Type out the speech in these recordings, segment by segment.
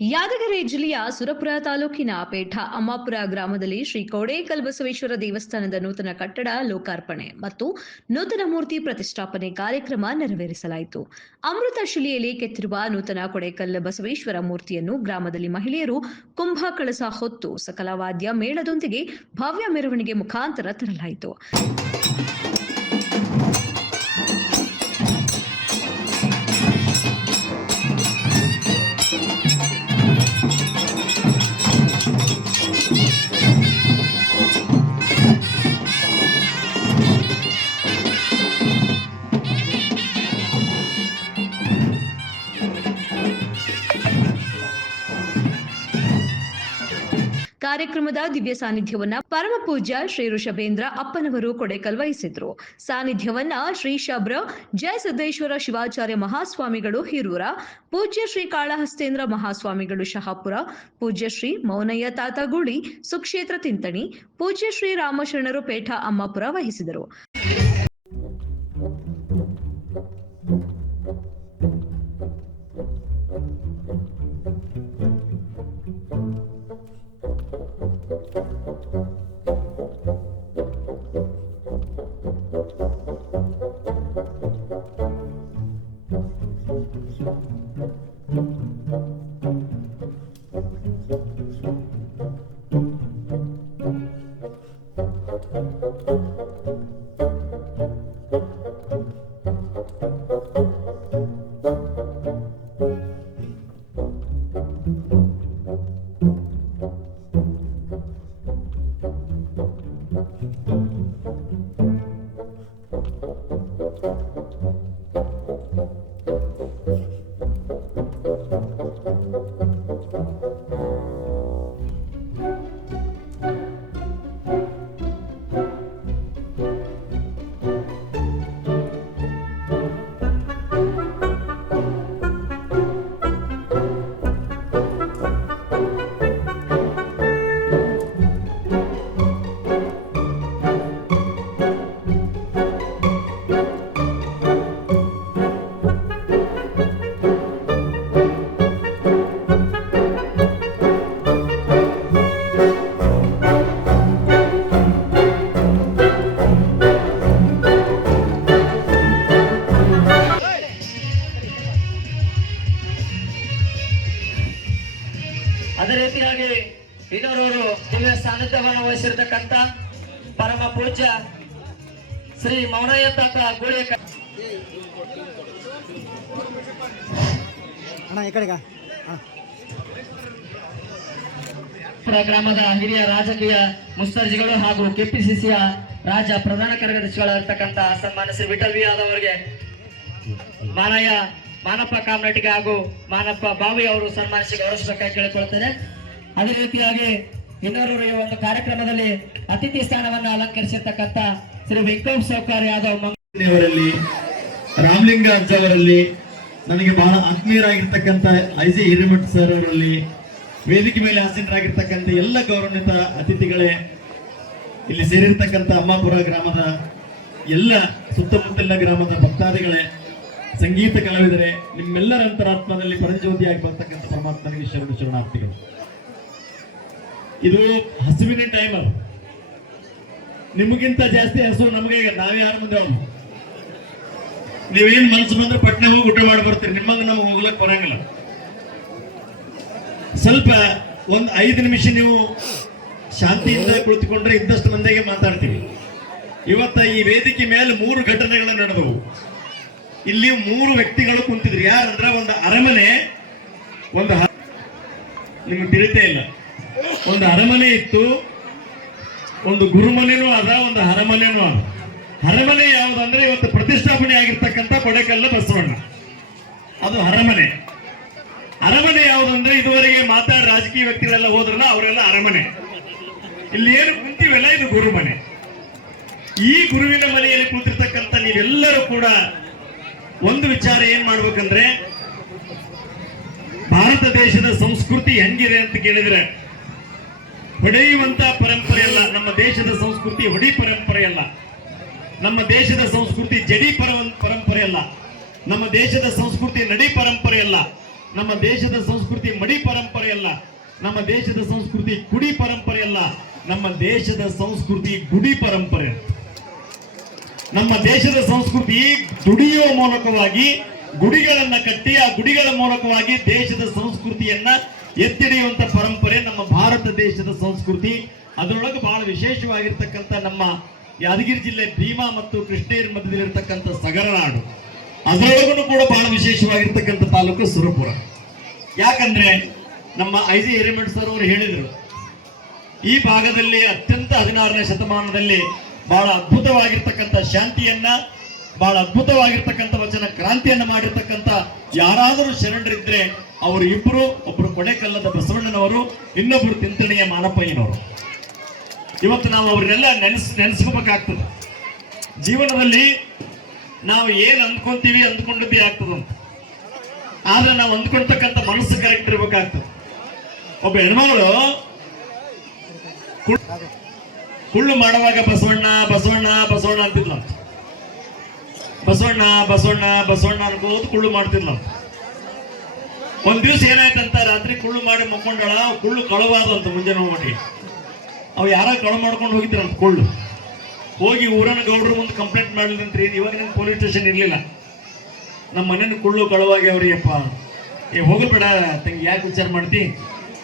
ಯಾದಗಿರಿ ಜಿಲ್ಲೆಯ ಸುರಪುರ ತಾಲೂಕಿನ ಪೇಠ ಅಮ್ಮಾಪುರ ಗ್ರಾಮದಲ್ಲಿ ಶ್ರೀ ಕೋಡೇಕಲ್ ಬಸವೇಶ್ವರ ದೇವಸ್ಥಾನದ ನೂತನ ಕಟ್ಟಡ ಲೋಕಾರ್ಪಣೆ ಮತ್ತು ನೂತನ ಮೂರ್ತಿ ಪ್ರತಿಷ್ಠಾಪನೆ ಕಾರ್ಯಕ್ರಮ ನೆರವೇರಿಸಲಾಯಿತು. ಅಮೃತ ಶಿಲೆಯಲ್ಲಿ ಕೆತ್ತಿರುವ ನೂತನ ಕೊಡೇಕಲ್ ಬಸವೇಶ್ವರ ಮೂರ್ತಿಯನ್ನು ಗ್ರಾಮದಲ್ಲಿ ಮಹಿಳೆಯರು ಕುಂಭ ಕಳಸ ಹೊತ್ತು ಸಕಲ ವಾದ್ಯ ಮೇಳದೊಂದಿಗೆ ಭವ್ಯ ಮೆರವಣಿಗೆ ಮುಖಾಂತರ ತರಲಾಯಿತು. ಕಾರ್ಯಕ್ರಮದ ದಿವ್ಯ ಸಾನ್ನಿಧ್ಯವನ್ನ ಪರಮ ಪೂಜ್ಯ ಶ್ರೀ ಋಷಭೇಂದ್ರ ಅಪ್ಪನವರು ಕೊಡೇಕಲ್ ವಹಿಸಿದ್ರು. ಸಾನ್ನಿಧ್ಯವನ್ನ ಶ್ರೀ ಶಬ್ರ ಜಯ ಸಿದ್ದೇಶ್ವರ ಶಿವಾಚಾರ್ಯ ಮಹಾಸ್ವಾಮಿಗಳು ಹಿರೂರ, ಪೂಜ್ಯ ಶ್ರೀ ಕಾಳಹಸ್ತೇಂದ್ರ ಮಹಾಸ್ವಾಮಿಗಳು ಶಹಾಪುರ, ಪೂಜ್ಯ ಶ್ರೀ ಮೌನಯ್ಯ ತಾತಗುಳಿ ಸುಕ್ಷೇತ್ರ ತಿಂತಣಿ, ಪೂಜ್ಯ ಶ್ರೀ ರಾಮಶರಣರು ಪೇಠ ಅಮ್ಮಾಪುರ ವಹಿಸಿದರು. ಅದೇ ರೀತಿಯಾಗಿ ಇನ್ನೋರವರು ದಿವ್ಯ ಸಾನ್ನಿಧ್ಯವನ್ನು ವಹಿಸಿರ್ತಕ್ಕಂಥ ಪರಮ ಪೂಜ್ಯ ಶ್ರೀ ಮೌನಯ್ಯ ತಾತ ಗುಳಿ ಗ್ರಾಮದ ಹಿರಿಯ ರಾಜಕೀಯ ಮುಸ್ತರ್ಜಿಗಳು ಹಾಗೂ ಕೆಪಿಸಿಸಿಯ ರಾಜ್ಯ ಪ್ರಧಾನ ಕಾರ್ಯದರ್ಶಿಗಳಾಗಿರ್ತಕ್ಕಂಥ ಸನ್ಮಾನ್ಯ ಶ್ರೀ ವಿಠಲ್ ವಿ ಯಾದವ್ ಅವರಿಗೆ ಮಾನಪ್ಪ ಕಾಮನಟಿಗೆ ಹಾಗೂ ಮಾನಪ್ಪ ಬಾವಿ ಅವರು ಸನ್ಮಾನಿಸಿ ಗೌರವಿಸಬೇಕಾಗಿ ಕೇಳಿಕೊಳ್ಳುತ್ತೇನೆ. ಅದೇ ರೀತಿಯಾಗಿ ಇನ್ನೋರವರು ಈ ಒಂದು ಕಾರ್ಯಕ್ರಮದಲ್ಲಿ ಅತಿಥಿ ಸ್ಥಾನವನ್ನು ಅಲಂಕರಿಸಿರ್ತಕ್ಕಂಥ ಶ್ರೀ ವೆಂಕಟೇಶ್ ಸೌಕರ್ ಯಾದವ್ ಅವರಲ್ಲಿ, ರಾಮಲಿಂಗ ಅಜ್ಜ ಅವರಲ್ಲಿ, ನನಗೆ ಬಹಳ ಆತ್ಮೀಯರಾಗಿರ್ತಕ್ಕಂಥ ಐಜಿ ಹಿರೇಮಠ ಸರ್ ಅವರಲ್ಲಿ, ವೇದಿಕೆ ಮೇಲೆ ಆಸೀನರಾಗಿರ್ತಕ್ಕಂಥ ಎಲ್ಲ ಗೌರವಾನ್ವಿತ ಅತಿಥಿಗಳೇ, ಇಲ್ಲಿ ಸೇರಿರ್ತಕ್ಕಂಥ ಅಮ್ಮಾಪುರ ಗ್ರಾಮದ ಎಲ್ಲ ಸುತ್ತಮುತ್ತಲಿನ ಗ್ರಾಮದ ಭಕ್ತಾದಿಗಳೇ, ಸಂಗೀತ ಕಲಾವಿದರೆ, ನಿಮ್ಮೆಲ್ಲರ ಅಂತರಾತ್ಮದಲ್ಲಿ ಪರಂಜ್ಯೋತಿಯಾಗಿ ಬರ್ತಕ್ಕಂಥ ಪರಮಾತ್ಮನಿಗೆ ಶರಣಾರ್ಥಿಗಳು. ಇದು ಹಸುವಿನ ಟೈಮ್ ಅದು. ನಿಮಗಿಂತ ಜಾಸ್ತಿ ಹಸು ನಮಗೆ. ನಾವೇ ಯಾರು ಮುಂದೆ ಹೋಗಿ ನೀವೇನ್ ಮನ್ಸು ಬಂದ್ರೆ ಪಟ್ನೆ ಹೋಗಿ ಊಟ ಮಾಡಿ ಬರ್ತೀರಿ. ನಿಮ್ಮಂಗ ನಮಗೆ ಹೋಗ್ಲಕ್ ಬರಂಗಿಲ್ಲ. ಸ್ವಲ್ಪ ಒಂದು 5 ನಿಮಿಷ ನೀವು ಶಾಂತಿಯಿಂದ ಕುಳಿತುಕೊಂಡ್ರೆ ಇದ್ದಷ್ಟು ಮಂದಿಗೆ ಮಾತಾಡ್ತೀವಿ. ಇವತ್ತ ಈ ವೇದಿಕೆ ಮೇಲೆ 3 ಘಟನೆಗಳು ನಡೆದವು. ಇಲ್ಲಿ 3 ವ್ಯಕ್ತಿಗಳು ಕುಂತಿದ್ರು. ಯಾರಂದ್ರೆ ಒಂದು ಅರಮನೆ, ಒಂದು ನಿಮ್ಗೆ ತಿಳಿತೇ ಇಲ್ಲ, ಒಂದು ಅರಮನೆ ಇತ್ತು, ಒಂದು ಗುರುಮನೆನೂ ಅದ, ಒಂದು ಅರಮನೆನೂ ಅದ. ಅರಮನೆ ಯಾವುದಂದ್ರೆ ಇವತ್ತು ಪ್ರತಿಷ್ಠಾಪನೆ ಆಗಿರ್ತಕ್ಕಂಥ ಕೊಡೇಕಲ್ಲ ಬಸವಣ್ಣ, ಅದು ಅರಮನೆ. ಅರಮನೆ ಯಾವುದಂದ್ರೆ ಇದುವರೆಗೆ ಮಾತಾಡ ರಾಜಕೀಯ ವ್ಯಕ್ತಿಗಳೆಲ್ಲ ಹೋದ್ರಲ್ಲ ಅವರೆಲ್ಲ ಅರಮನೆ. ಇಲ್ಲಿ ಏನು ಕುಂತೀವೆಲ್ಲ ಇದು ಗುರುಮನೆ. ಈ ಗುರುವಿನ ಮನೆಯಲ್ಲಿ ಕೂತಿರ್ತಕ್ಕಂಥ ನೀವೆಲ್ಲರೂ ಕೂಡ ಒಂದು ವಿಚಾರ ಏನ್ ಮಾಡ್ಬೇಕಂದ್ರೆ, ಭಾರತ ದೇಶದ ಸಂಸ್ಕೃತಿ ಹೆಂಗಿದೆ ಅಂತ ಕೇಳಿದ್ರೆ ಹೊಡೆಯುವಂತ ಪರಂಪರೆ ಅಲ್ಲ. ನಮ್ಮ ದೇಶದ ಸಂಸ್ಕೃತಿ ಹೊಡಿ ಪರಂಪರೆ ಅಲ್ಲ. ನಮ್ಮ ದೇಶದ ಸಂಸ್ಕೃತಿ ಜಡಿ ಪರಂಪರೆ ಅಲ್ಲ. ನಮ್ಮ ದೇಶದ ಸಂಸ್ಕೃತಿ ನಡಿ ಪರಂಪರೆ ಅಲ್ಲ. ನಮ್ಮ ದೇಶದ ಸಂಸ್ಕೃತಿ ಮಡಿ ಪರಂಪರೆ ಅಲ್ಲ, ನಮ್ಮ ದೇಶದ ಸಂಸ್ಕೃತಿ ಕುಡಿ ಪರಂಪರೆ ಅಲ್ಲ, ನಮ್ಮ ದೇಶದ ಸಂಸ್ಕೃತಿ ಗುಡಿ ಪರಂಪರೆ. ನಮ್ಮ ದೇಶದ ಸಂಸ್ಕೃತಿ ದುಡಿಯುವ ಮೂಲಕವಾಗಿ ಗುಡಿಗಳನ್ನ ಕಟ್ಟಿ ಆ ಗುಡಿಗಳ ಮೂಲಕವಾಗಿ ದೇಶದ ಸಂಸ್ಕೃತಿಯನ್ನ ಎತ್ತಿಡಿಯುವಂತ ಪರಂಪರೆ ನಮ್ಮ ಭಾರತ ದೇಶದ ಸಂಸ್ಕೃತಿ. ಅದರೊಳಗೆ ಬಹಳ ವಿಶೇಷವಾಗಿರ್ತಕ್ಕಂಥ ನಮ್ಮ ಯಾದಗಿರಿ ಜಿಲ್ಲೆ ಭೀಮಾ ಮತ್ತು ಕೃಷ್ಣೇರಿ ಮಧ್ಯದಲ್ಲಿರ್ತಕ್ಕಂಥ ಸಗರನಾಡು, ಅದರೊಳಗೂ ಕೂಡ ಬಹಳ ವಿಶೇಷವಾಗಿರ್ತಕ್ಕಂಥ ತಾಲೂಕು ಸುರಪುರ. ಯಾಕಂದ್ರೆ ನಮ್ಮ ಐ ಜಿ ಹಿರೇಮಠ್ ಸರ್ ಅವರು ಹೇಳಿದ್ರು, ಈ ಭಾಗದಲ್ಲಿ ಅತ್ಯಂತ 16ನೇ ಶತಮಾನದಲ್ಲಿ ಬಹಳ ಅದ್ಭುತವಾಗಿರ್ತಕ್ಕಂಥ ಶಾಂತಿಯನ್ನ, ಬಹಳ ಅದ್ಭುತವಾಗಿರ್ತಕ್ಕಂಥ ವಚನ ಕ್ರಾಂತಿಯನ್ನ ಮಾಡಿರ್ತಕ್ಕಂಥ ಯಾರಾದರೂ ಶರಣರಿದ್ರೆ ಅವರು ಇಬ್ಬರು, ಒಬ್ಬರು ಕೊಡೆಕಲ್ಲದ ಬಸವಣ್ಣನವರು, ಇನ್ನೊಬ್ಬರು ತಿಂತಣಿಯ ಮಾನಪ್ಪಯ್ಯನವರು. ಇವತ್ತು ನಾವು ಅವ್ರನ್ನೆಲ್ಲ ನೆನೆಸ್ಕೋಬೇಕಾಗ್ತದೆ. ಜೀವನದಲ್ಲಿ ನಾವು ಏನ್ ಅಂದ್ಕೊಂತೀವಿ ಅಂದ್ಕೊಂಡದ್ದೇ ಆಗ್ತದಂತ, ಆದ್ರೆ ನಾವು ಅಂದ್ಕೊಳ್ತಕ್ಕಂಥ ಮನಸ್ಸು ಕರೆಕ್ಟ್ ಇರ್ಬೇಕಾಗ್ತದೆ. ಒಬ್ಬ ಹೆಣ್ಮಗಳು ಕುಳ್ಳು ಮಾಡುವಾಗ ಬಸವಣ್ಣ ಬಸವಣ್ಣ ಬಸವಣ್ಣ ಅಂತಿದ್ಲ, ಬಸವಣ್ಣ ಬಸವಣ್ಣ ಬಸವಣ್ಣ ಅನ್ಕೋದು ಕುಳ್ಳು ಮಾಡ್ತಿದ್ಲ. ಒಂದ್ ದಿವ್ಸ ಏನಾಯ್ತಂತ, ರಾತ್ರಿ ಕುಳ್ಳು ಮಾಡಿ ಮಕ್ಕೊಂಡಳ, ಕುಳ್ಳು ಕಳವಾದ ಅಂತ ಮುಂಜಾನೆ ಹೋಗಿ ಅವ್ ಯಾರ ಕಳು ಮಾಡ್ಕೊಂಡು ಹೋಗಿದ್ರಂತ. ಕುಳ್ಳು ಹೋಗಿ ಊರನ ಗೌಡ್ರ ಮುಂದೆ ಕಂಪ್ಲೇಂಟ್ ಮಾಡ್ಲಿಂತ್ರಿ, ಇವಾಗ ನಿನ್ ಪೊಲೀಸ್ ಸ್ಟೇಷನ್ ಇರ್ಲಿಲ್ಲ, ನಮ್ಮ ಮನೇನ ಕುಳ್ಳು ಕಳುವಾಗಿ ಅವ್ರಿಗಪ್ಪ ಹೋಗಬೇಡ ತಂಗಿ, ಯಾಕೆ ವಿಚಾರ ಮಾಡ್ತಿ,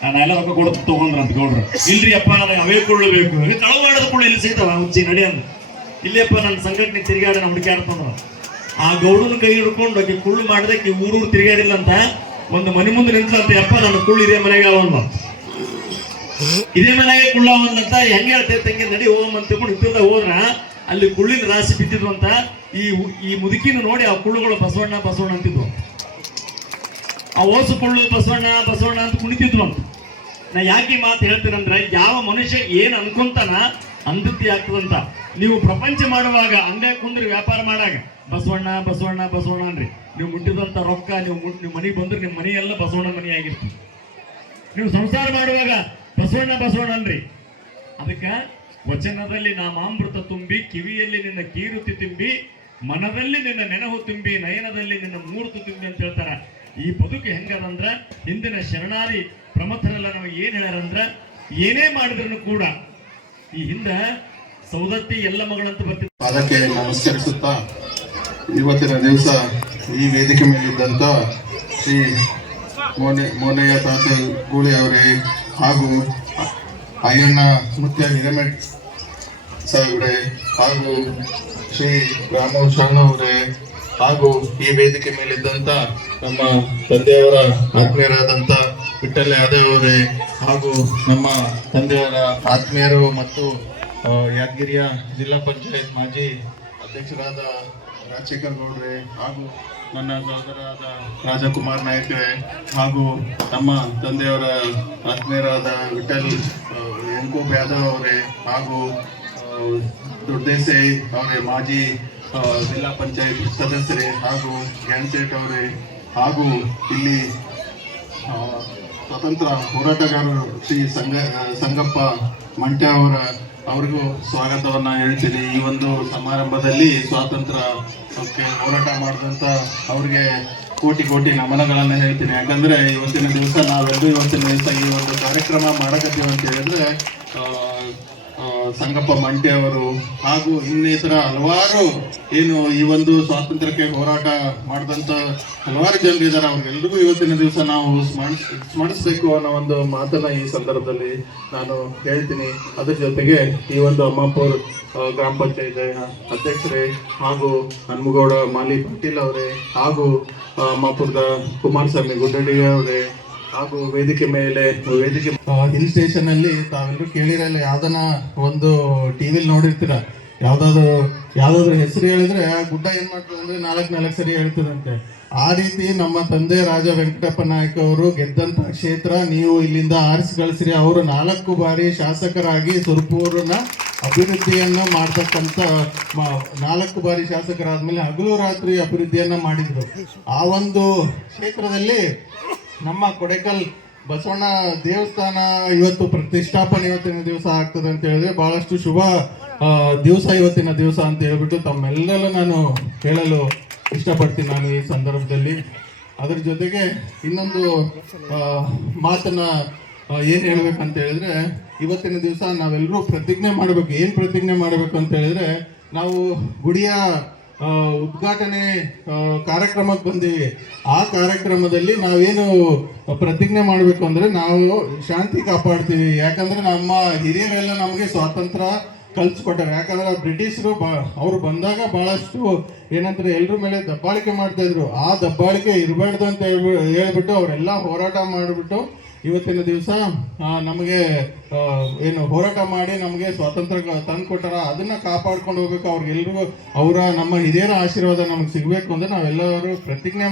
ನಾನು ಎಲ್ಲ ರೊಕ್ಕ ಕೊಡ ತಗೊಂಡ್ರಂತ ಗೌಡ್ರು. ಇಲ್ರಿ ಅಪ್ಪ ನನಗೆ ಅವೇ ಕುಳ್ಳು ಬೇಕು, ಕಳು ಮಾಡೋದು ಕುಳ್ಳು ಇಲ್ಲಿ ಸಿಗ್ತಾವ ಹುಚ್ಚಿ ನಡಿ ಅಂದ. ಇಲ್ಲಪ್ಪ ನನ್ನ ಸಂಘಟನೆ ತಿರುಗಾಡ ಹುಡುಕಾಡ್ತಂದ್ರ. ಆ ಗೌಡನ ಕೈ ಹಿಡ್ಕೊಂಡು ಆಕೆ ಕುಳ್ಳು ಮಾಡಿದಕ್ಕೆ ಊರೂರು ತಿರುಗಾಡಿಲ್ಲ ಅಂತ ಒಂದು ಮನೆ ಮುಂದೆ ನಿಂತಂತ, ಯಪ್ಪ ನನ್ನ ಕುಳ್ಳು ಇದೇ ಮನೆಗೆ ಅವಂದ, ಇದೇ ಮನೆಗೆ ಕುಳ್ಳ ಅವಂದಂತ. ಹೆಂಗೆ ಹೇಳ್ತೇವೆ ತಂಗಿ, ನಡಿ ಹೋಗಮ್ ಅಂತ ತಿಳ್ಕೊಂಡು ಇತ್ತಿಲ್ದ ಹೋದ್ರ ಅಲ್ಲಿ ಕುಳ್ಳಿನ ರಾಶಿ ಬಿದ್ದಿದ್ವು ಅಂತ. ಈ ಮುದುಕಿನ ನೋಡಿ ಆ ಕುಳ್ಳುಗಳು ಬಸವಣ್ಣ ಬಸವಣ್ಣ ಅಂತಿದ್ವು. ಆ ಓಸು ಕುಳ್ಳು ಬಸವಣ್ಣ ಬಸವಣ್ಣ ಅಂತ ಕುಣಿತಿದ್ವು ಅಂತ. ನಾ ಯಾಕೆ ಮಾತು ಹೇಳ್ತೀನಂದ್ರೆ, ಯಾವ ಮನುಷ್ಯ ಏನ್ ಅನ್ಕೊಂತಾನ ಅಂದತಿ ಆಗ್ತದಂತ. ನೀವು ಪ್ರಪಂಚ ಮಾಡುವಾಗ ಅಂಗಡಿ ಕುಂದ್ರಿ ವ್ಯಾಪಾರ ಮಾಡಾಗ ಬಸವಣ್ಣ ಬಸವಣ್ಣ ಬಸವಣ್ಣ ಅನ್ರಿ. ನೀವು ಮುಟ್ಟಿದಂತ ರೊಕ್ಕ ನೀವು ಮನೆಗೆ ಬಂದ್ರೆ ನಿಮ್ಮ ಮನೆ ಎಲ್ಲ ಬಸವಣ್ಣ ಮನೆ ಆಗಿರ್ತದೆ. ನೀವು ಸಂಸಾರ ಮಾಡುವಾಗ ಬಸವಣ್ಣ ಬಸವಣ್ಣ ಅನ್ರಿ. ಅದಕ್ಕ ವಚನದಲ್ಲಿ ನಾಮಾಮೃತ ತುಂಬಿ, ಕಿವಿಯಲ್ಲಿ ನಿನ್ನ ಕೀರುತಿ ತುಂಬಿ, ಮನದಲ್ಲಿ ನಿನ್ನ ನೆನಹು ತುಂಬಿ, ನಯನದಲ್ಲಿ ನಿನ್ನ ಮೂರ್ತಿ ತುಂಬಿ ಅಂತ ಹೇಳ್ತಾರ. ಈ ಬದುಕು ಹೆಂಗದಂದ್ರ, ಹಿಂದಿನ ಶರಣಾರಿ ಪ್ರಮಥರೆಲ್ಲ ನಮಗೆ ಏನ್ ಹೇಳ್ಯಾರಂದ್ರ, ಏನೇ ಮಾಡಿದ್ರು ಕೂಡ ಈ ಹಿಂದ ಸೌದತ್ತಿ ಎಲ್ಲ ಮಗಳಂತ ಬರ್ತಿದ್ರು. ಅದಕ್ಕೆ ನಮಸ್ಕರಿಸುತ್ತಾ, ಇವತ್ತಿನ ದಿವಸ ಈ ವೇದಿಕೆ ಮೇಲಿದ್ದಂಥ ಶ್ರೀ ಮೋನಯ್ಯ ತಾತ ಗೂಳಿ ಅವರೇ ಹಾಗೂ ಅಯ್ಯಣ್ಣ ಮುತ್ಯ ಹಿರೇಮಠ್ ಸಾಹೇಬ್ರೆ ಹಾಗೂ ಶ್ರೀ ರಾಮಭೂಷಣ ಅವರೇ ಹಾಗೂ ಈ ವೇದಿಕೆ ಮೇಲಿದ್ದಂಥ ನಮ್ಮ ತಂದೆಯವರ ಆತ್ಮೀಯರಾದಂಥ ವಿಠ್ಠಲ ಯಾದವ್ ಅವರೇ ಹಾಗೂ ನಮ್ಮ ತಂದೆಯವರ ಆತ್ಮೀಯರು ಮತ್ತು ಯಾದಗಿರಿಯ ಜಿಲ್ಲಾ ಪಂಚಾಯತ್ ಮಾಜಿ ಅಧ್ಯಕ್ಷರಾದ ರಾಜಶೇಖರ್ ಗೌಡ್ರೆ ಹಾಗೂ ನನ್ನ ಸಹೋದರರಾದ ರಾಜಕುಮಾರ್ ನಾಯ್ಕರೇ ಹಾಗೂ ನಮ್ಮ ತಂದೆಯವರ ಆತ್ಮೀಯರಾದ ವಿಠಲ್ ಯಂಕೂಬ್ ಯಾದವ್ ಅವರೇ ಹಾಗೂ ದುರ್ದೇಸಾಯಿ ಅವರೇ ಮಾಜಿ ಜಿಲ್ಲಾ ಪಂಚಾಯತ್ ಸದಸ್ಯರೇ ಹಾಗೂ ಗ್ಯಾನ್ಸೇಟ್ ಅವರೇ ಹಾಗೂ ಇಲ್ಲಿ ಸ್ವತಂತ್ರ ಹೋರಾಟಗಾರರು ಶ್ರೀ ಸಂಗಪ್ಪ ಮಂಟ್ಯ ಅವರಿಗೂ ಸ್ವಾಗತವನ್ನ ಹೇಳ್ತೀನಿ. ಈ ಒಂದು ಸಮಾರಂಭದಲ್ಲಿ ಸ್ವಾತಂತ್ರ್ಯ ಹೋರಾಟ ಮಾಡಿದಂಥ ಅವ್ರಿಗೆ ಕೋಟಿ ಕೋಟಿ ನಮನಗಳನ್ನು ಹೇಳ್ತೀನಿ. ಯಾಕಂದ್ರೆ ಇವತ್ತಿನ ದಿವಸ ನಾವೆಲ್ಲರೂ ಇವತ್ತಿನ ದಿವಸ ಈ ಒಂದು ಕಾರ್ಯಕ್ರಮ ಮಾಡಕತ್ತೀವಿ ಅಂತ ಹೇಳಿದ್ರೆ ಸಂಗಪ್ಪ ಮಂಟೆ ಅವರು ಹಾಗೂ ಇನ್ನಿತರ ಹಲವಾರು ಏನು ಈ ಒಂದು ಸ್ವಾತಂತ್ರ್ಯಕ್ಕೆ ಹೋರಾಟ ಮಾಡಿದಂಥ ಹಲವಾರು ಜನರು ಇದ್ದಾರೆ. ಅವ್ರಿಗೆಲ್ರಿಗೂ ಇವತ್ತಿನ ದಿವಸ ನಾವು ಸ್ಮರಿಸಬೇಕು ಅನ್ನೋ ಒಂದು ಮಾತನ್ನ ಈ ಸಂದರ್ಭದಲ್ಲಿ ನಾನು ಹೇಳ್ತೀನಿ. ಅದ್ರ ಜೊತೆಗೆ ಈ ಒಂದು ಅಮ್ಮಾಪುರ್ ಗ್ರಾಮ ಪಂಚಾಯತ್ ಅಧ್ಯಕ್ಷರೇ ಹಾಗೂ ಹನುಮಗೌಡ ಮಾಲಿ ಪಾಟೀಲ್ ಅವರೇ ಹಾಗೂ ಅಮ್ಮಾಪುರದ ಕುಮಾರಸ್ವಾಮಿ ಗುಡ್ಡಡಿ ಅವರೇ ಹಾಗೂ ವೇದಿಕೆ ಹಿಲ್ ಸ್ಟೇಷನ್ ಅಲ್ಲಿ ತಾವೆಲ್ಲರೂ ಕೇಳಿರಲ್ಲ, ಯಾವ್ದನ್ನ ಒಂದು ಟಿವಿಲಿ ನೋಡಿರ್ತೀರ, ಯಾವ್ದಾದ್ರು ಹೆಸರು ಹೇಳಿದ್ರೆ ಆ ಗುಡ್ಡ ಏನ್ ಮಾಡ್ತದೆ ಅಂದ್ರೆ ನಾಲ್ಕು ಸರಿ ಹೇಳ್ತದಂತೆ. ಆ ರೀತಿ ನಮ್ಮ ತಂದೆ ರಾಜ ವೆಂಕಟಪ್ಪ ನಾಯಕ್ ಅವರು ಗೆದ್ದಂತ ಕ್ಷೇತ್ರ, ನೀವು ಇಲ್ಲಿಂದ ಆರಿಸಿ ಕಳಿಸ್ರಿ. ಅವರು 4 ಬಾರಿ ಶಾಸಕರಾಗಿ ಸುರಪೂರನ ಅಭಿವೃದ್ಧಿಯನ್ನ ಮಾಡ್ತಕ್ಕಂಥ 4 ಬಾರಿ ಶಾಸಕರಾದ್ಮೇಲೆ ಹಗಲು ರಾತ್ರಿ ಅಭಿವೃದ್ಧಿಯನ್ನ ಮಾಡಿದ್ರು. ಆ ಒಂದು ಕ್ಷೇತ್ರದಲ್ಲಿ ನಮ್ಮ ಕೊಡೆಕಲ್ ಬಸವಣ್ಣ ದೇವಸ್ಥಾನ ಇವತ್ತು ಪ್ರತಿಷ್ಠಾಪನೆ ಇವತ್ತಿನ ದಿವಸ ಆಗ್ತದೆ ಅಂತ ಹೇಳಿದ್ರೆ ಬಹಳಷ್ಟು ಶುಭ ದಿವಸ ಇವತ್ತಿನ ದಿವಸ ಅಂತ ಹೇಳ್ಬಿಟ್ಟು ತಮ್ಮೆಲ್ಲರೂ ನಾನು ಹೇಳಲು ಇಷ್ಟಪಡ್ತೀನಿ. ನಾನು ಈ ಸಂದರ್ಭದಲ್ಲಿ ಅದರ ಜೊತೆಗೆ ಇನ್ನೊಂದು ಮಾತನ್ನ ಏನು ಹೇಳ್ಬೇಕಂತ ಹೇಳಿದ್ರೆ, ಇವತ್ತಿನ ದಿವಸ ನಾವೆಲ್ಲರೂ ಪ್ರತಿಜ್ಞೆ ಮಾಡಬೇಕು. ಏನು ಪ್ರತಿಜ್ಞೆ ಮಾಡಬೇಕು ಅಂತ ಹೇಳಿದ್ರೆ, ನಾವು ಗುಡಿಯ ಉದ್ಘಾಟನೆ ಕಾರ್ಯಕ್ರಮಕ್ಕೆ ಬಂದೀವಿ. ಆ ಕಾರ್ಯಕ್ರಮದಲ್ಲಿ ನಾವೇನು ಪ್ರತಿಜ್ಞೆ ಮಾಡಬೇಕು ಅಂದರೆ, ನಾವು ಶಾಂತಿ ಕಾಪಾಡ್ತೀವಿ. ಯಾಕಂದರೆ ನಮ್ಮ ಹಿರಿಯರೆಲ್ಲ ನಮಗೆ ಸ್ವಾತಂತ್ರ್ಯ ಕಲ್ಸ್ಕೊಟ್ಟಾರೆ. ಯಾಕಂದ್ರೆ ಬ್ರಿಟಿಷರು ಅವ್ರು ಬಂದಾಗ ಬಹಳಷ್ಟು ಏನಂತಾರೆ ಎಲ್ಲರ ಮೇಲೆ ದಬ್ಬಾಳಿಕೆ ಮಾಡ್ತಾ ಇದ್ರು. ಆ ದಬ್ಬಾಳಿಕೆ ಇರಬಾರ್ದು ಅಂತ ಹೇಳ್ಬಿಟ್ಟು ಅವರೆಲ್ಲ ಹೋರಾಟ ಮಾಡಿಬಿಟ್ಟು ಇವತ್ತಿನ ದಿವಸ ನಮಗೆ ಏನು ಹೋರಾಟ ಮಾಡಿ ನಮಗೆ ಸ್ವಾತಂತ್ರ್ಯ ತಂದು ಕೊಟ್ಟಾರ. ಅದನ್ನ ಕಾಪಾಡ್ಕೊಂಡು ಹೋಗ್ಬೇಕು. ಅವ್ರಿಗೆಲ್ರಿಗೂ ನಮ್ಮ ಹಿರಿಯರ ಆಶೀರ್ವಾದ ನಮ್ಗೆ ಸಿಗಬೇಕು ಅಂದ್ರೆ ನಾವೆಲ್ಲರೂ ಪ್ರತಿಜ್ಞೆ